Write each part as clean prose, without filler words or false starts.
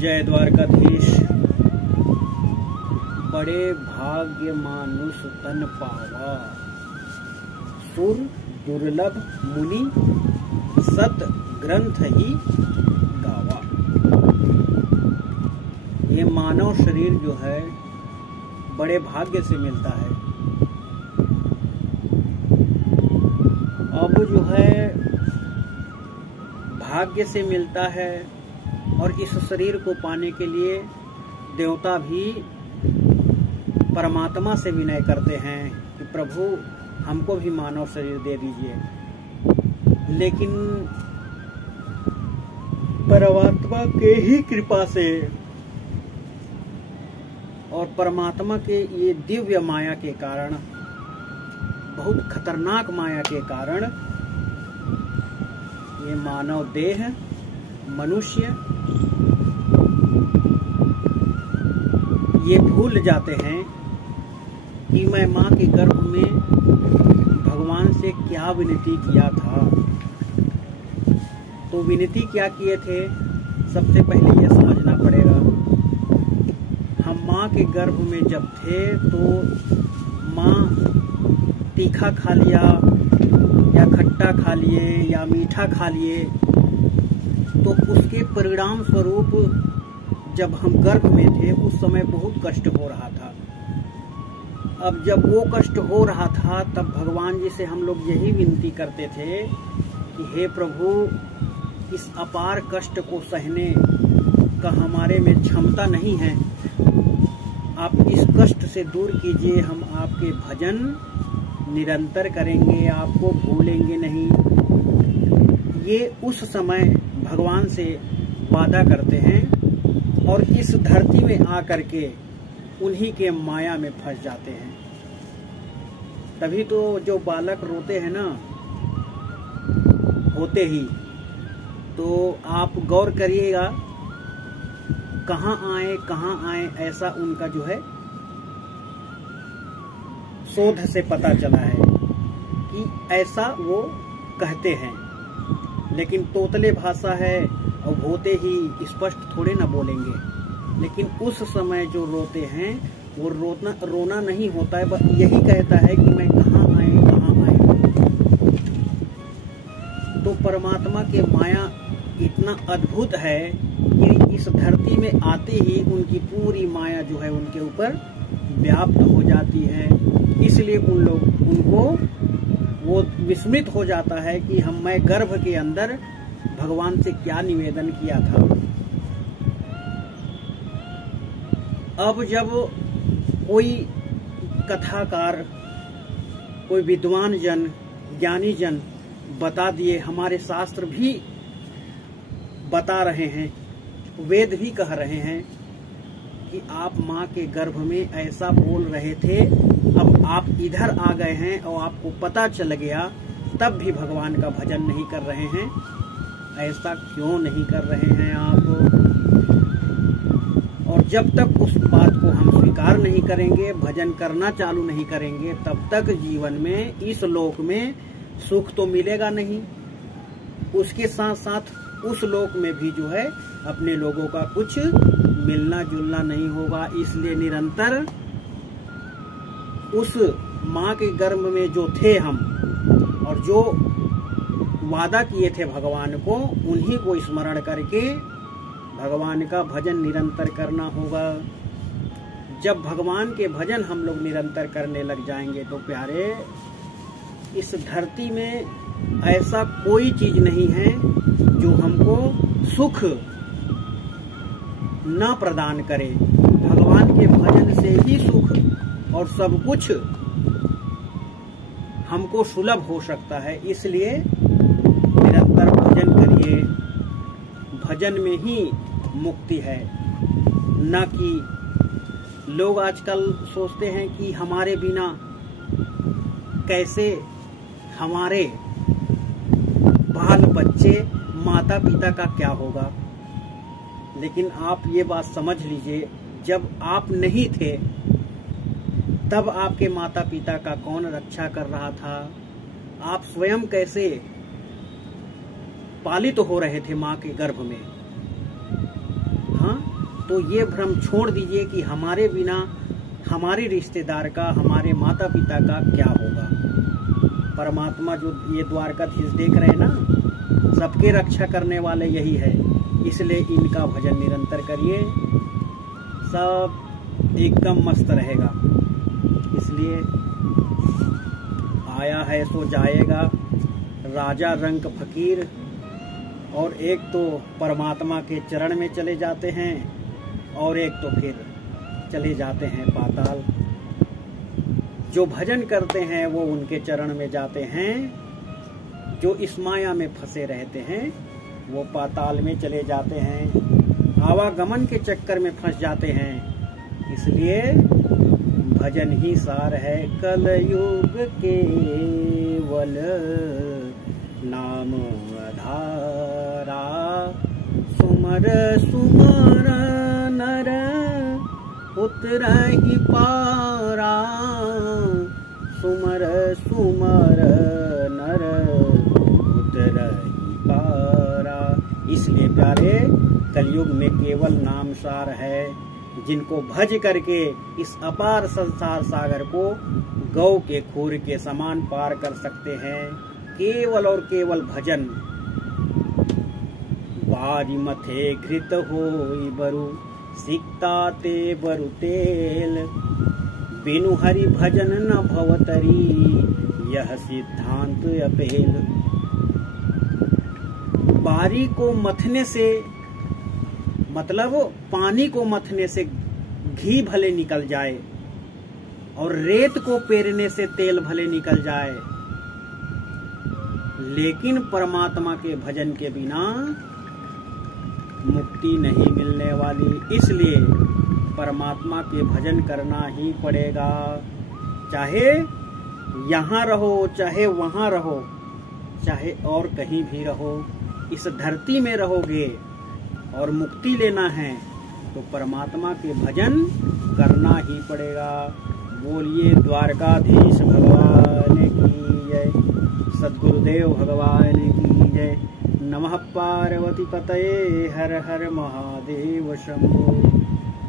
जय द्वारकाधीश। बड़े भाग्य मानुष तन पावा, सुर दुर्लभ मुनि सत ग्रंथ ही गावा। ये मानव शरीर जो है बड़े भाग्य से मिलता है। अब जो है भाग्य से मिलता है और इस शरीर को पाने के लिए देवता भी परमात्मा से विनय करते हैं कि प्रभु हमको भी मानव शरीर दे दीजिए। लेकिन परमात्मा के ही कृपा से और परमात्मा के ये दिव्य माया के कारण, बहुत खतरनाक माया के कारण, ये मानव देह मनुष्य ये भूल जाते हैं कि मैं माँ के गर्भ में भगवान से क्या विनती किया था। तो विनती क्या किए थे, सबसे पहले यह समझना पड़ेगा। हम माँ के गर्भ में जब थे तो माँ तीखा खा लिया या खट्टा खा लिए या मीठा खा लिए, तो उसके परिणाम स्वरूप जब हम गर्भ में थे उस समय बहुत कष्ट हो रहा था। अब जब वो कष्ट हो रहा था तब भगवान जी से हम लोग यही विनती करते थे कि हे प्रभु, इस अपार कष्ट को सहने का हमारे में क्षमता नहीं है, आप इस कष्ट से दूर कीजिए। हम आपके भजन निरंतर करेंगे, आपको भूलेंगे नहीं। ये उस समय भगवान से वादा करते हैं और इस धरती में आकर के उन्हीं के माया में फंस जाते हैं। तभी तो जो बालक रोते हैं ना, होते ही, तो आप गौर करिएगा कहाँ आए ऐसा उनका जो है शोध से पता चला है कि ऐसा वो कहते हैं। लेकिन तोतले भाषा है और होते ही स्पष्ट थोड़े ना बोलेंगे। लेकिन उस समय जो रोते हैं वो रोना नहीं होता है, बस यही कहता है कि मैं कहाँ आए। तो परमात्मा के माया इतना अद्भुत है कि इस धरती में आते ही उनकी पूरी माया जो है उनके ऊपर व्याप्त हो जाती है। इसलिए उनको वो विस्मृत हो जाता है कि मैं गर्भ के अंदर भगवान से क्या निवेदन किया था। अब जब कोई कथाकार, कोई विद्वान जन, ज्ञानी जन बता दिए, हमारे शास्त्र भी बता रहे हैं, वेद भी कह रहे हैं कि आप माँ के गर्भ में ऐसा बोल रहे थे, अब आप इधर आ गए हैं और आपको पता चल गया, तब भी भगवान का भजन नहीं कर रहे हैं। ऐसा क्यों नहीं कर रहे हैं आप? और जब तक उस बात को हम स्वीकार नहीं करेंगे, भजन करना चालू नहीं करेंगे, तब तक जीवन में इस लोक में सुख तो मिलेगा नहीं। उसके साथ साथ उस लोक में भी जो है अपने लोगों का कुछ मिलना जुलना नहीं होगा। इसलिए निरंतर उस माँ के गर्भ में जो थे हम और जो वादा किए थे भगवान को, उन्हीं को स्मरण करके भगवान का भजन निरंतर करना होगा। जब भगवान के भजन हम लोग निरंतर करने लग जाएंगे तो प्यारे, इस धरती में ऐसा कोई चीज नहीं है जो हमको सुख न प्रदान करे। भगवान के भजन से ही सुख और सब कुछ हमको सुलभ हो सकता है। इसलिए निरंतर भजन करिए। भजन में ही मुक्ति है। न कि लोग आजकल सोचते हैं कि हमारे बिना कैसे हमारे बाल बच्चे, माता पिता का क्या होगा। लेकिन आप ये बात समझ लीजिए, जब आप नहीं थे तब आपके माता पिता का कौन रक्षा कर रहा था? आप स्वयं कैसे पालित हो रहे थे माँ के गर्भ में? हाँ, तो ये भ्रम छोड़ दीजिए कि हमारे बिना हमारे रिश्तेदार का, हमारे माता पिता का क्या होगा। परमात्मा जो ये द्वारकाधीश देख रहे हैं ना, सबके रक्षा करने वाले यही है, इसलिए इनका भजन निरंतर करिए, सब एकदम मस्त रहेगा। इसलिए आया है सो जाएगा, राजा रंक फकीर, और एक तो परमात्मा के चरण में चले जाते हैं और एक तो फिर चले जाते हैं पाताल। जो भजन करते हैं वो उनके चरण में जाते हैं, जो इस माया में फंसे रहते हैं वो पाताल में चले जाते हैं, आवागमन के चक्कर में फंस जाते हैं। इसलिए भजन ही सार है, कलयुग केवल नाम आधारा, सुमर सुमर नर उतरहि पारा, सुमर सुमर नर उतरहि पारा। इसलिए प्यारे, कलयुग में केवल नाम सार है, जिनको भज करके इस अपार संसार सागर को गौ के खूर के समान पार कर सकते हैं। केवल और केवल भजन। बारी मथे घृत होई बरु, सिकता ते बरु तेल, बिनु हरि भजन न भवतरी, यह सिद्धांत अपेल। बारी को मथने से मतलब पानी को मथने से घी भले निकल जाए और रेत को पेरने से तेल भले निकल जाए, लेकिन परमात्मा के भजन के बिना मुक्ति नहीं मिलने वाली। इसलिए परमात्मा के भजन करना ही पड़ेगा, चाहे यहाँ रहो, चाहे वहाँ रहो, चाहे और कहीं भी रहो। इस धरती में रहोगे और मुक्ति लेना है तो परमात्मा के भजन करना ही पड़ेगा। बोलिए द्वारकाधीश भगवान की जय, सद्गुरुदेव भगवान की जय। नमः पार्वती पतये, हर हर महादेव शंभो।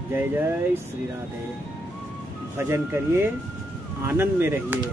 जय जय श्री राधे। भजन करिए, आनंद में रहिए।